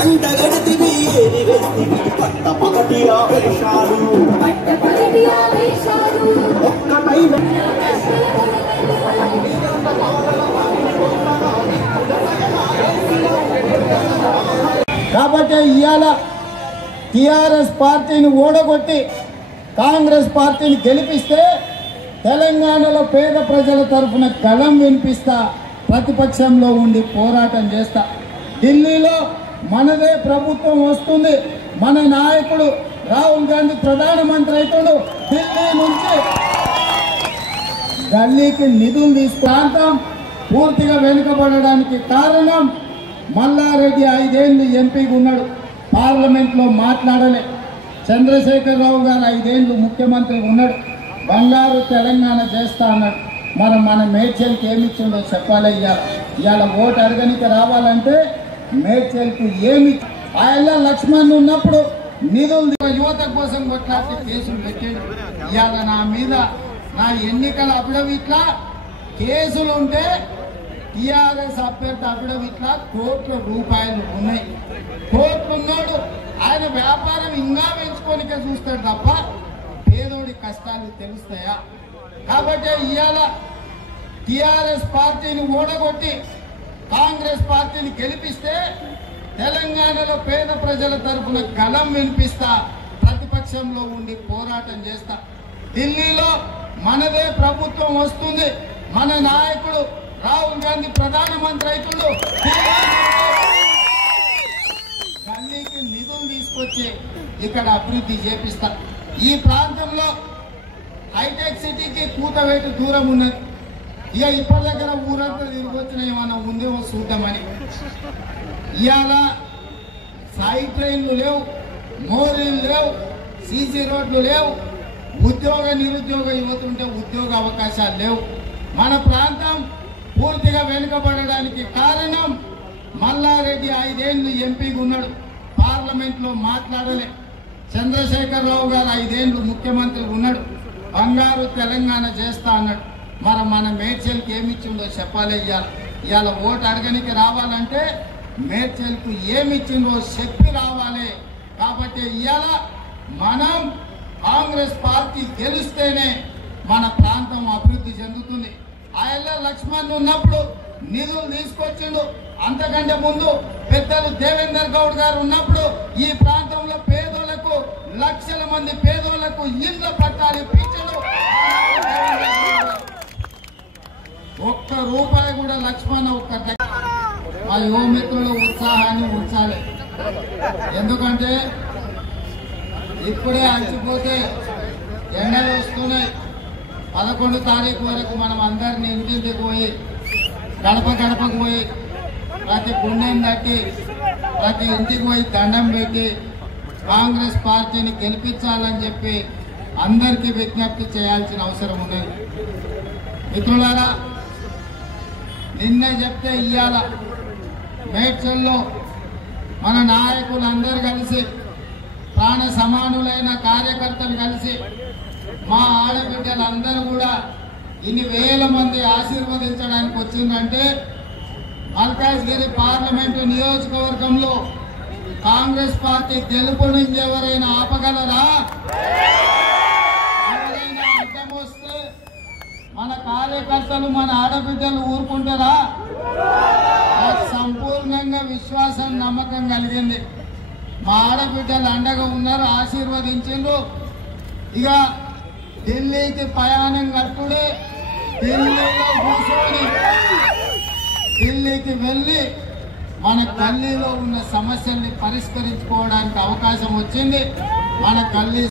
ఎండగడితివి పట్ట పగటి ఆవేశాలు కాబట్టి ఇవాళ టిఆర్ఎస్ పార్టీని ఓడగొట్టి కాంగ్రెస్ పార్టీని గెలిపిస్తే తెలంగాణలో పేద ప్రజల తరఫున కళం వినిపిస్తా ప్రతిపక్షంలో ఉండి పోరాటం చేస్తా. ఢిల్లీలో మనదే ప్రభుత్వం వస్తుంది. మన నాయకుడు రాహుల్ గాంధీ ప్రధానమంత్రి అవుతాడు. ఢిల్లీ నుంచి గల్లీకి నిధులు తీసుకు ప్రాంతం పూర్తిగా వెనుకబడడానికి కారణం మల్లారెడ్డి ఐదేళ్ళు ఎంపీగా ఉన్నాడు. పార్లమెంట్లో మాట్లాడలే. చంద్రశేఖరరావు గారు ఐదేళ్ళు ముఖ్యమంత్రి ఉన్నాడు. బంగారు తెలంగాణ చేస్తా అన్నాడు. మరి మన మేడ్చల్కి ఏమి ఇచ్చిండో చెప్పాలి ఇవాళ ఇవాళ ఓటు అడగనికి రావాలంటే మేడ్చల్కి ఏమి ఆయన లక్ష్మణ్ ఉన్నప్పుడు నిధులు యువత కోసం కొట్లాడితే కేసులు పెట్టాడు ఇవాళ నా మీద నా ఎన్నికల అఫిడవిట్లా కేసులు ఉంటే టిఆర్ఎస్ అభ్యర్థి అఫిడవిట్లా కోట్ల రూపాయలు ఉన్నాయి. కోట్లు ఉన్నాడు. ఆయన వ్యాపారం ఇంకా పెంచుకోనికే చూస్తాడు తప్ప పేదోడి కష్టాలు తెలుస్తాయా? కాబట్టి ఇవాళ టిఆర్ఎస్ పార్టీని ఓడగొట్టి కాంగ్రెస్ పార్టీని గెలిపిస్తే తెలంగాణలో పేద ప్రజల తరఫున గలం వినిపిస్తా ప్రతిపక్షంలో ఉండి పోరాటం చేస్తా. ఢిల్లీలో మనదే ప్రభుత్వం వస్తుంది. మన నాయకుడు రాహుల్ గాంధీ ప్రధానమంత్రి రైతులు గల్లీకి నిధులు తీసుకొచ్చి ఇక్కడ అభివృద్ధి చేపిస్తా. ఈ ప్రాంతంలో హైటెక్ సిటీకి కూతవేటు దూరం ఉన్నది. ఇక ఇప్పటి దగ్గర ఊరంతా తిరిగి వచ్చిన ఏమన్నా ఉందేమో చూద్దామని ఇవాళ సాయి ట్రైన్లు లేవు మోరీలు లేవు సీసీ రోడ్లు లేవు ఉద్యోగ నిరుద్యోగ యువత ఉంటే ఉద్యోగ అవకాశాలు లేవు. మన ప్రాంతం పూర్తిగా వెనుకబడడానికి కారణం మల్లారెడ్డి ఐదేళ్ళు ఎంపీగా ఉన్నాడు. పార్లమెంట్లో మాట్లాడలే. చంద్రశేఖరరావు గారు ఐదేళ్ళు ముఖ్యమంత్రి ఉన్నాడు. బంగారు తెలంగాణ చేస్తా అన్నాడు. మరి మన మేడ్చల్కి ఏమిచ్చిందో చెప్పాలి. ఇవాళ ఇవాళ ఓటు అడగనికి రావాలంటే మేడ్చల్కు ఏమిచ్చిందో చెప్పి రావాలి. కాబట్టి ఇవాళ మనం కాంగ్రెస్ పార్టీ గెలిస్తేనే మన ప్రాంతం అభివృద్ధి చెందుతుంది. ఆయన లక్ష్మణ్ ఉన్నప్పుడు నిధులు తీసుకొచ్చిండు. అంతకంటే ముందు పెద్దలు దేవేందర్ గౌడ్ గారు ఉన్నప్పుడు ఈ ప్రాంతంలో పేదోళ్ళకు లక్షల మంది పేదోళ్ళకు ఇళ్ళ పట్టాలు ఇప్పించడు ఒక్క రూపాయి కూడా లక్ష్మణ ఒక్క మా యువమిత్రుల ఉత్సాహాన్ని ఉంచాలి. ఎందుకంటే ఇప్పుడే అంచిపోతే ఎండలు వస్తున్నాయి. పదకొండు తారీఖు వరకు మనం అందరిని ఇంటింటికి పోయి గడప గడపకు పోయి ప్రతి గుండెని తట్టి ప్రతి ఇంటికి పోయి దండం పెట్టి కాంగ్రెస్ పార్టీని గెలిపించాలని చెప్పి అందరికీ విజ్ఞప్తి చేయాల్సిన అవసరం ఉన్నది. మిత్రులారా నిన్నే చెప్తే ఇయ్యాల. మేడ్చల్లో మన నాయకులందరూ కలిసి ప్రాణ సమానులైన కార్యకర్తలు కలిసి మా ఆడబిడ్డలందరూ కూడా ఇన్ని వేల మంది ఆశీర్వదించడానికి వచ్చిందంటే మల్కాజ్గిరి పార్లమెంటు నియోజకవర్గంలో కాంగ్రెస్ పార్టీ గెలుపు నుంచి ఎవరైనా ఆపగలరా? మన కార్యకర్తలు మన ఆడబిడ్డలు ఊరుకుంటారా? నాకు సంపూర్ణంగా విశ్వాసం నమ్మకం కలిగింది. మా ఆడబిడ్డలు అండగా ఉన్నారు ఆశీర్వదించిండ్రు. ఇక ఢిల్లీకి ప్రయాణం కట్టుడే ఢిల్లీలో కూర్చొని ఢిల్లీకి వెళ్ళి మన గల్లీలో ఉన్న సమస్యల్ని పరిష్కరించుకోవడానికి అవకాశం వచ్చింది. మన గల్లీ